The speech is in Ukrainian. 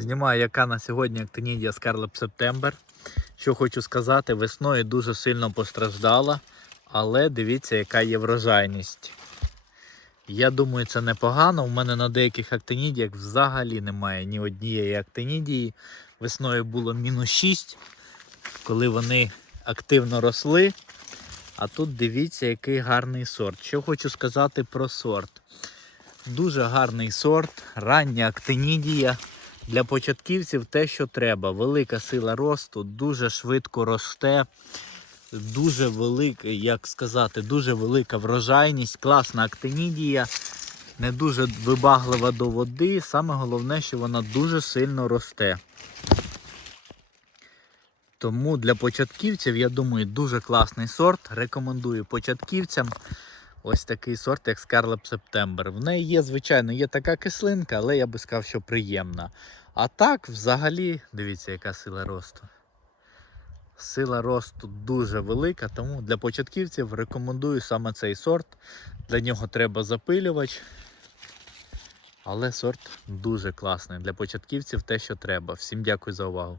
Знімаю, яка на сьогодні актинідія Scarlet September. Що хочу сказати, весною дуже сильно постраждала, але дивіться, яка є врожайність. Я думаю, це непогано. У мене на деяких актинідіях взагалі немає ні однієї актинідії. Весною було мінус 6, коли вони активно росли. А тут дивіться, який гарний сорт. Що хочу сказати про сорт. Дуже гарний сорт, рання актинідія. Для початківців те, що треба. Велика сила росту, дуже швидко росте, дуже велика, як сказати, дуже велика врожайність, класна актинідія, не дуже вибаглива до води. Саме головне, що вона дуже сильно росте. Тому для початківців, я думаю, дуже класний сорт. Рекомендую початківцям ось такий сорт, як Scarlet September. В неї є, звичайно, є така кислинка, але я би сказав, що приємна. А так, взагалі, дивіться, яка сила росту. Сила росту дуже велика, тому для початківців рекомендую саме цей сорт. Для нього треба запилювач. Але сорт дуже класний. Для початківців те, що треба. Всім дякую за увагу.